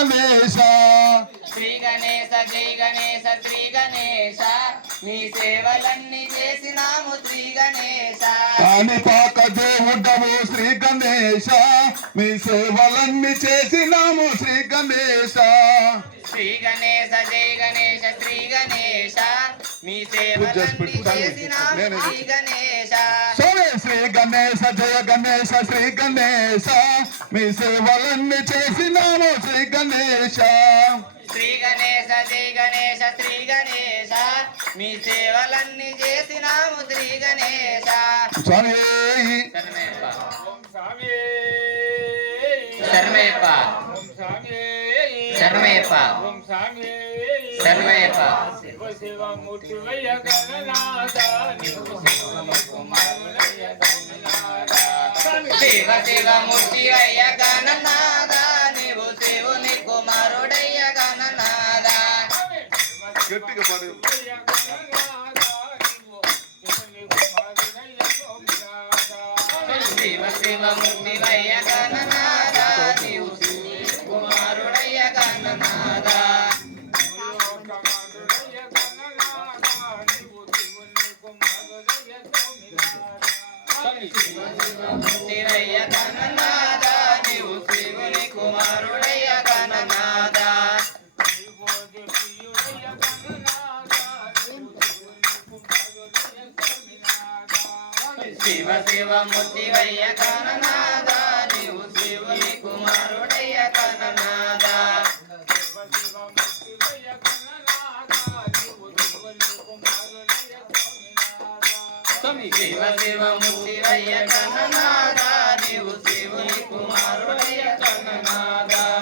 గణేశ శ్రీ గణేశ జై గణేశ శ్రీ గణేశ నీ సేవలన్నీ చేసినాము శ్రీ గణేశ కాణిపాక దేవుడవు శ్రీ గణేశ మీ సేవలన్నీ చేసినాము శ్రీ గణేశ శ్రీ గణేశ జై గణేశ శ్రీ గణేశ మీ సేవలన్నీ చేసినాము శ్రీ గణేశ శ్రీ గణేశ జయ గణేశ శ్రీ గణేశ మీ సేవలన్నీ చేసినాము శ్రీ గణేశ శ్రీ గణేశ జై గణేశ శ్రీ గణేశ మీ సేవలన్నీ చేసినాము శ్రీ గణేశ శరణమయ్యప్ప శరణమయ్యప్ప శరణమయ్యప్ప శివ శివ మూర్తి అయ్య గణనాథ నీవు శివుని కుమారుడయ్య గణనాథ గట్టిగా పాడు శివ శివ మూర్తి అయ్య గణనాథ నీవు శివుని కుమారుడయ్య గణనాథ శివ శివ మూర్తి అయ్య గణనాథ నీవు శివుని కుమారుడయ్య గణనాథ శివ శివ మూర్తి అయ్య గణనాథ నీవు శివుని కుమారుడయ్య గణనాథ శివ శివ మూర్తి అయ్య గణనాథ నీవు శివుని కుమారుడయ్య గణనాథ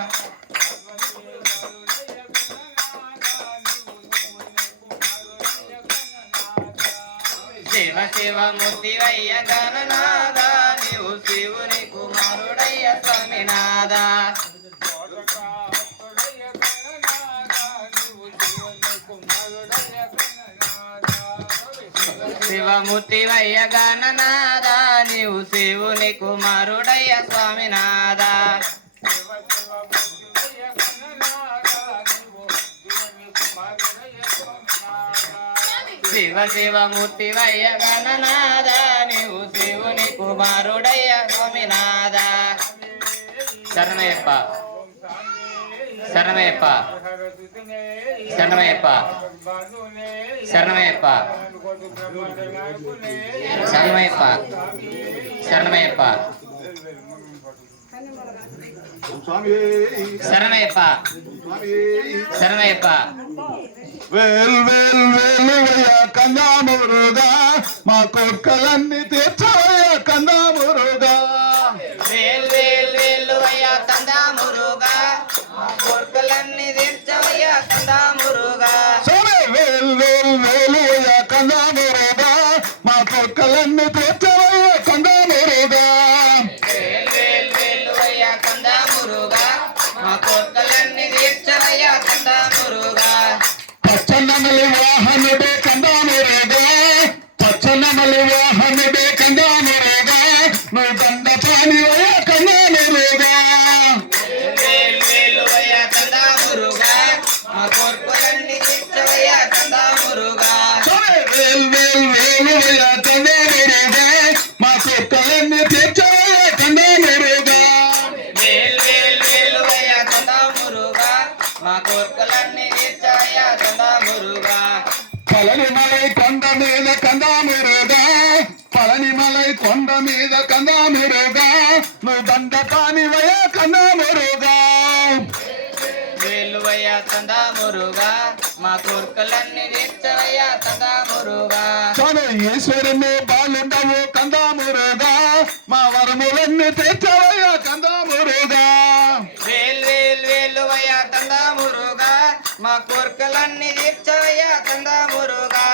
శివ శివ మూర్తి అయ్య గణనాథ నీవు శివుని కుమారుడయ్య స్వామినాథ శివమూర్తి అయ్య గణనాథ నీవు శివుని కుమారుడయ్య స్వామినాథ శివ శివ మూర్తి అయ్య గణనాథ నీవు శివుని కుమారుడయ్య స్వామినాథ శరణమయ్యప్ప శరణమయ్యప్ప శరణమయ్యప్ప శరణమయ్యప్ప శరణమయ్యప్ప శరణమయ్యప్ప శరణమయ్యప్ప శరణమయ్యప్ప వేల్ వేల్ వేలువయ్య కందామురుగా మా కోర్కలన్నీ తీర్చవయ్య కందామురుగా వేల్ వేల్ వేలువయ్య కందామురుగా మా కోర్కలన్నీ తీర్చవయ్య కందామురుగా వేల్ వేల్ వేలువయ్య కందామురుగా మా కోర్కలన్నీ తీర్చవయ్య కందామురుగా వేల్ వేల్ వేలువయ్య కందామురుగా మా కోర్కలన్నీ తీర్చవయ్య కందామురుగా పచ్చనమలి వాహనుడే కందామురుగా పచ్చనమలి వాహనుడే కందామురుగా నువ్వు దండపాని కందామురుగా వేల్ వేలువయ్య కందామురుగా మా కోర్కలన్నీ తీర్చవయ్య కందామురుగా వేల్ వేల్ వేలువయ్య కందామురుగా మా కోర్కలన్నీ తీర్చవయ్య కందామురుగా వేల్ వేల్ వేలువయ్య కందామురుగా మా కోర్కలన్నీ తీర్చవయ్య కందామురుగా పళనిమలై కొండ మీద కందామురుగా పళనిమలై కొండ మీద కందామురుగా నువ్వు దండపానివయ కందామురుగా వేలువయ్య కందామురుగా మా కోర్కలన్నీ తీర్చవయ్య కందామురుగా ఈశ్వరుని బాలుండవు కందామురుగా మా వరములన్నీ తీర్చవయ్య కందామురుగా వేల్ వేల్ వేలువయ్య కందామురుగా మా కోర్కలన్నీ తీర్చవయ్య కందామురుగా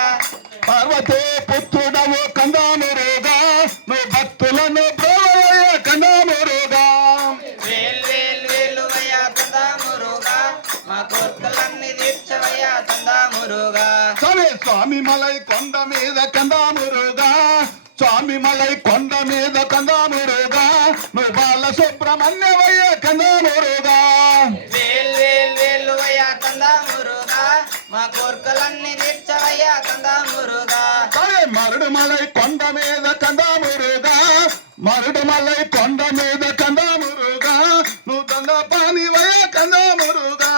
పార్వతి పుత్రుడవు కందామురుగా నువ్వు భక్తులను బ్రోవయ్య కందామురుగా వేల్ వేల్ వేలువయ్య కందామురుగా మా కోర్కలన్నీ తీర్చవయ్య కందామురుగా స్వామి మలై కొండ మీద కందామురుగా స్వామి మలై కొండ మీద కందామురుగా నువ్వు బాల సుబ్రహ్మణ్యవయ్య కందామురుగా వేల్ మా కోర్కలన్నీ తీర్చవయ్యా కందా మురుగా మరుడుమలై కొండ మీద కందా మురుగా మరుడుమలై కొండ మీద కందా మురుగా నువ్వు దండ పానివయ్యా కందా మురుగా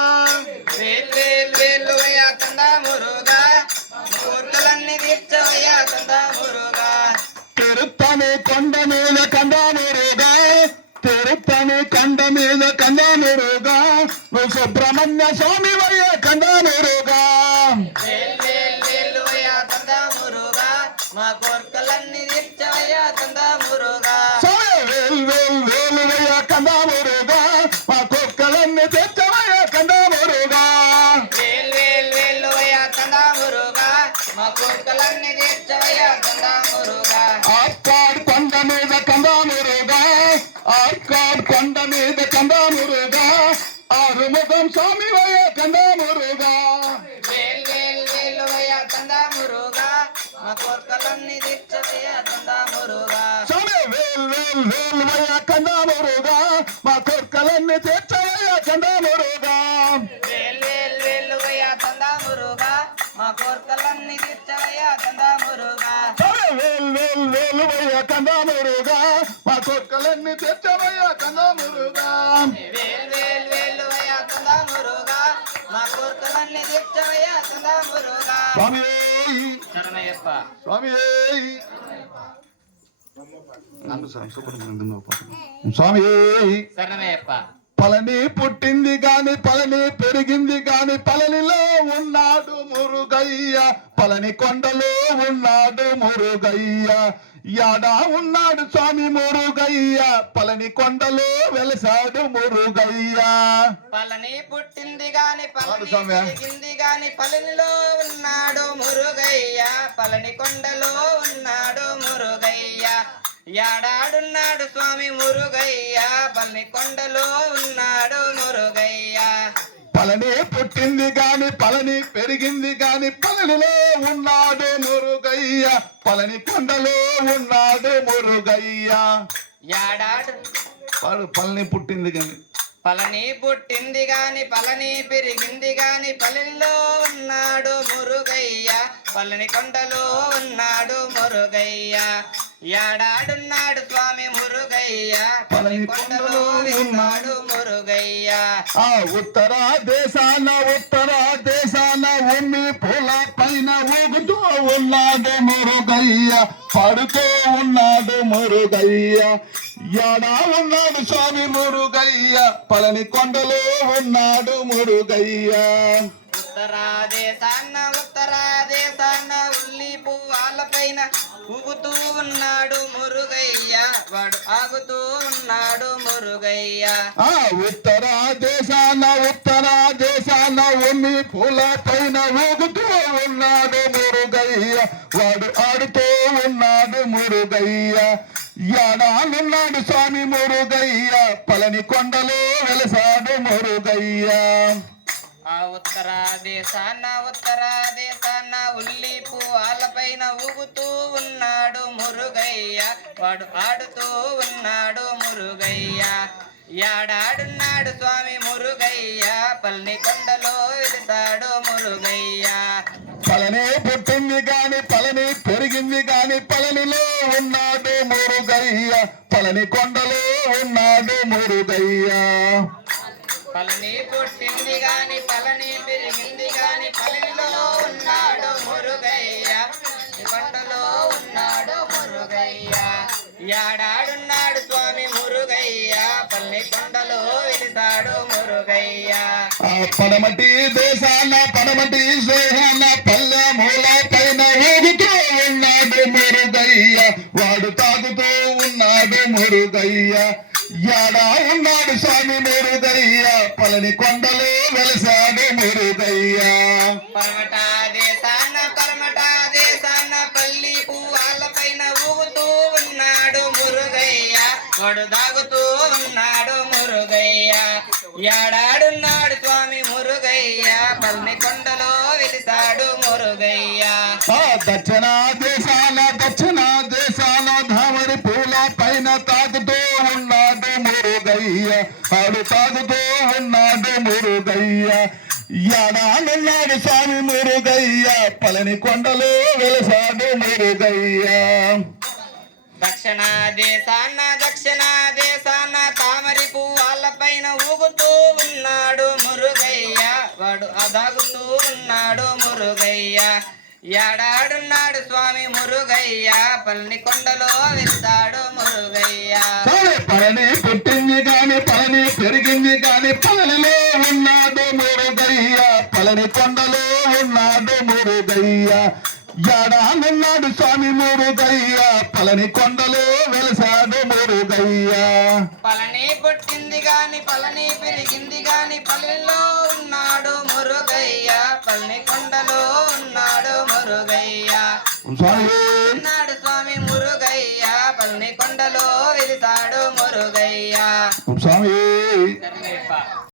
వేలువయ్యా కందా మురుగా కోర్కలన్నీ తీర్చవయ్యా కందా మురుగా తిరుత్తని కొండ మీద కందా మురుగా తిరుత్తని కొండ మీద కందా మురుగా నువ్వు సుబ్రహ్మణ్య స్వామి వయ్యా కందా మురుగా వేలువయ్యా కందా మురుగా మా కోర్కలన్నీ తీర్చవయ్యా కందా మురుగా వేలువయ్యా కందా మురుగా మా కుక్కలన్నీ తెచ్చవయ్యా కందా మురుగా వేలువయ్యా కందా మురుగా మా కోర్కలన్నీ తీర్చవయ్యా కందా మురుగా ఆర్కాడ్ కొండ మీద కందా మురుగా ఆర్కాడ్ కొండ మీద కందా మురుగా ఆరుముఖం స్వామి వయ్యా కందా మురుగా వేలువయ్యా కందా మురుగా మా కోర్కలన్నీ తీర్చవయ్యా కందా మురుగా స్వామి వేలువయ్యా కందా మురుగా మా కుక్కలన్నీ తెచ్చవయ్యా కందా మురుగా వేలువయ్యా కందా మురుగా మా కోర్కలన్నీ తీర్చవయ్యా కందా మురుగా వేలువయ్యా కందా మురుగా మా కుక్కలన్నీ తెచ్చవయ్యా కందా మురుగా వేలువయ్యా కందా మురుగా మా కోర్కలన్నీ తీర్చవయ్యా కందా మురుగా స్వామి శరణయ్యప్ప స్వామి స్వామి శరణయ్యప్ప పళని పుట్టింది గాని పళని పెరిగింది గాని పళనిలో ఉన్నాడు మురుగయ్య పళని కొండలో ఉన్నాడు మురుగయ్య యాడా ఉన్నాడు స్వామి మురుగయ్య పళని కొండలో వెలసాడు మురుగయ్య పళని పుట్టింది గాని పళని స్వామి. పెరిగింది గాని పళనిలో ఉన్నాడు మురుగయ్య పళని కొండలో ఉన్నాడు మురుగయ్య యాడాడున్నాడు స్వామి మురుగయ్య పళని కొండలో ఉన్నాడు మురుగయ్య పళని పుట్టింది గాని పళని పెరిగింది గాని పళనిలో ఉన్నాడు మురుగయ్య పళని కొండలో ఉన్నాడు మురుగయ్య యాడాడు పళని పుట్టింది గాని పళని పుట్టింది గాని పళని పెరిగింది గాని పళనిలో ఉన్నాడు మురుగయ్య పళని కొండలో ఉన్నాడు మురుగయ్య యాడాడున్నాడు స్వామి మురుగయ్య పళని కొండలో ఉన్నాడు మురుగయ్య ఆ ఉత్తర దేశాన ఉమ్మి పూల పైన ఊగుతూ ఉన్నాడు మురుగయ్య పడుతూ ఉన్నాడు మురుగయ్య యాడా ఉన్నాడు స్వామి మురుగయ్య పళని కొండలో ఉన్నాడు మురుగయ్య ఉత్తరాదేశాన ఉల్లి పువ్వాల పైన ఊగుతూ ఉన్నాడు మురుగయ్య వాడు ఆగుతూ ఉన్నాడు మురుగయ్య ఆ ఉత్తర దేశాన ఉమ్మి పూల పైన ఊగుతూ ఉన్నాడు మురుగయ్య వాడు ఆడుతూ ఉన్నాడు మురుగయ్య యాడాలున్నాడు స్వామి మురుగయ్య పళని కొండలో వెలసాడు మురుగయ్య ఆ ఉత్తరాదేశాన ఉల్లి పువ్వాల పైన ఊగుతూ ఉన్నాడు మురుగయ్య వాడు ఆడుతూ ఉన్నాడు మురుగయ్య యాడాడున్నాడు స్వామి మురుగయ్య పళని కొండలో వెలిసాడు మురుగయ్య పళని పుట్టింది గాని పళని పెరిగింది గాని పళనిలో ఉన్నాడు మురుగయ్య పళని కొండలో ఉన్నాడు మురుగయ్య పళని పుట్టింది గాని పళని పెరిగింది గాని పళనిలో ఉన్నాడు మురుగయ్య కొండలో ఉన్నాడు మురుగయ్య యాడాడున్నాడు స్వామి మురుగయ్య పళని కొండలో వెలిసాడు మురుగయ్య పడమటి దేశాన పల్లె మూల పైన ఊగుతూ ఉన్నాడు మురుగయ్య వాడు తాగుతూ ఉన్నాడు మురుగయ్య యాడా ఉన్నాడు స్వామి మురుగయ్య పళని కొండలో వెలసాడు మురుగయ్య పరమటా దేశాన పల్లి పువ్వాల పైన ఊగుతూ ఉన్నాడు మురుగయ్య వాడు దాగుతూ ఉన్నాడు మురుగయ్య యాడాడున్నాడు స్వామి మురుగయ్య పళని కొండలో వెలిసాడు మురుగయ్య దక్షిణ దేశాన ధామరి పూల పైన తాగుతూ ఉన్నాడు మురుగయ్య ఆడు తాగుతూ ఉన్నాడు మురుగయ్య యాడానున్నాడు స్వామి మురుగయ్య పళని కొండలో వెలసాడు మురుగయ్య దక్షిణ దేశాన తామరి పువ్వాల పైన ఊగుతూ ఉన్నాడు మురుగయ్య వాడు అదాగుతూ ఉన్నాడు మురుగయ్య ఏడాడున్నాడు స్వామి మురుగయ్య పళని కొండలో వెళ్తాడు మురుగయ్య పళని పుట్టింది గాని పళని పెరిగింది గాని పళనిలో ఉన్నాడు మురుగయ్య పళని కొండలో ఉన్నాడు మురుగయ్య యాడానున్నాడు స్వామి మురుగయ్య పళని కొండలో వెలసాడు మురుగయ్య పళని పుట్టింది గాని పళని పెరిగింది గాని పల్లెలో ఉన్నాడు మురుగయ్య పళని కొండలో ఉన్నాడు మురుగయ్య స్వామి ఉన్నాడు స్వామి మురుగయ్య పళని కొండలో వెలిసాడు మురుగయ్య స్వామి